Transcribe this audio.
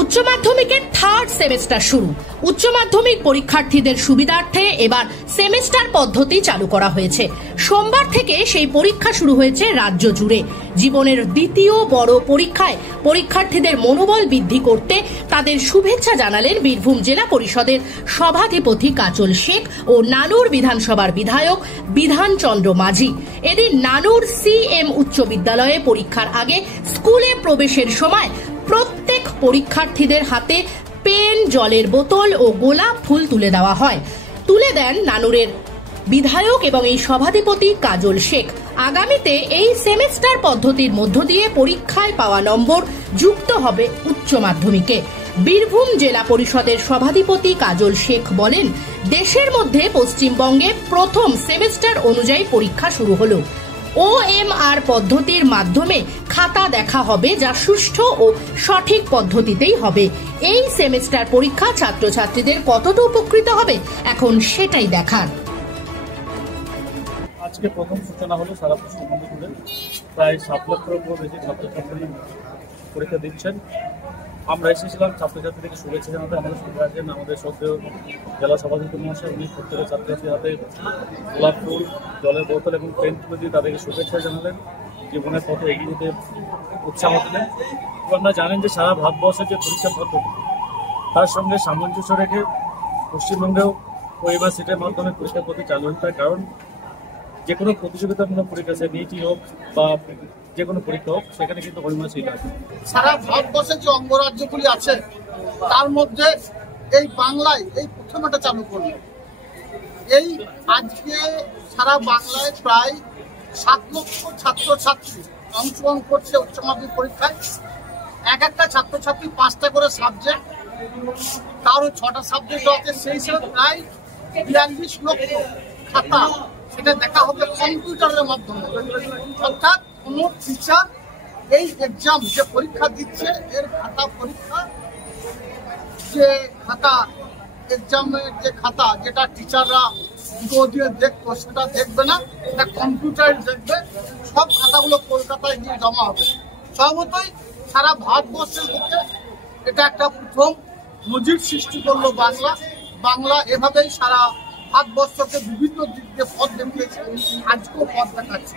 উচ্চ মাধ্যমিকের third semester শুরু। উচ্চ মাধ্যমিক পরীক্ষার্থীদের সুবিধার্থে এবার সেমিস্টার পদ্ধতি চালু করা হয়েছে। সোমবার থেকে সেই পরীক্ষা শুরু হয়েছে রাজ্য জুড়ে। জীবনের দ্বিতীয় বড় পরীক্ষায় পরীক্ষার্থীদের মনোবল বৃদ্ধি করতে তাদের শুভেচ্ছা জানালেন বীরভূম জেলা পরিষদের সভাধিপতি কাজল শেখ ও নানুর বিধানসভার বিধায়ক বিধানচন্দ্র মাঝি। এদিন নানুর সিএম উচ্চ বিদ্যালয়ে পরীক্ষার আগে স্কুলে প্রবেশের সময় প্রত্যেক পরীক্ষার্থীদের হাতে পেন, জলের বোতল ও গোলাপ ফুল তুলে দেওয়া হয়। তুলে দেন নানুরের বিধায়ক এবং এই সভাধিপতি কাজল শেখ। আগামীতে এই সেমিস্টার পদ্ধতির মধ্য দিয়ে পরীক্ষায় পাওয়া নম্বর যুক্ত হবে উচ্চ মাধ্যমিকে। বীরভূম জেলা পরিষদের সভাধিপতি কাজল শেখ বলেন, দেশের মধ্যে পশ্চিমবঙ্গে প্রথম সেমিস্টার অনুযায়ী পরীক্ষা শুরু হলো। OMR পদ্ধতির মাধ্যমে খাতা দেখা হবে, যা সুষ্ঠু ও সঠিক পদ্ধতিতেই হবে। এই সেমিস্টার পরীক্ষা ছাত্রছাত্রীদের কতটা উপকৃত হবে এখন সেটাই দেখার। আজকে প্রথম সূচনা হলো সারা পশ্চিমবঙ্গ জুড়ে প্রায় 7 লক্ষের উপর বেশি ছাত্রছাত্রী পরীক্ষা দিচ্ছেন। আমরা এসেছিলাম ছাত্রছাত্রীদেরকে শুভেচ্ছা জানাতে। আমাদের সঙ্গে আছেন আমাদের শ্রদ্ধেয় জেলা সভাপতি মহাশয়। উনি প্রত্যেকের ছাত্রছাত্রীর হাতে গোলাপ ফুল, জলের বোতল এবং পেন তুলে দিয়ে তাদেরকে শুভেচ্ছা জানালেন, জীবনের পথে এগিয়ে যেতে উৎসাহ দিলেন। আপনারা জানেন যে সারা ভারতবর্ষের যে পরীক্ষা পদ্ধতি, তার সঙ্গে সামঞ্জস্য রেখে পশ্চিমবঙ্গেও OMR সিটের মাধ্যমে পরীক্ষা পদ্ধতি চালু হতে হয়। কারণ যে কোনো প্রতিযোগিতামূলক পরীক্ষা, সে নিটই হোক বা যে কোনো পরীক্ষা হোক, সেখানে কিন্তু OMR সিট আছে। সারা ভারতবর্ষের যে অঙ্গরাজ্যগুলি আছে তার মধ্যে এই বাংলায় এই প্রথম এটা চালু করলো। এই আজকে সারা বাংলায় প্রায় 7 লক্ষ ছাত্রছাত্রী অংশগ্রহণ করছে উচ্চ মাধ্যমিক পরীক্ষায়। এক একটা ছাত্রছাত্রী 5টা করে সাবজেক্ট, কারো 6টা সাবজেক্ট আছে। সেই হিসেবে প্রায় 42 লক্ষ খাতা সেটা দেখা হবে কম্পিউটারের মাধ্যমে। অর্থাৎ কোনো টিচার এই এক্সাম যে পরীক্ষা দিচ্ছে, এর খাতা পরীক্ষা যে খাতা, এক্সামের যে খাতা যেটা টিচাররা দিয়ে দেখতো, সেটা দেখবে না, এটা কম্পিউটার দেখবে। সব খাতাগুলো কলকাতায় গিয়ে জমা হবে। স্বভাবতই সারা ভারতবর্ষের বুকে এটা একটা প্রথম নজির সৃষ্টি করলো বাংলা। এভাবেই সারা ভারতবর্ষকে বিভিন্ন দিক দিয়ে পথ দেখিয়েছে, আজকেও পথ দেখাচ্ছে।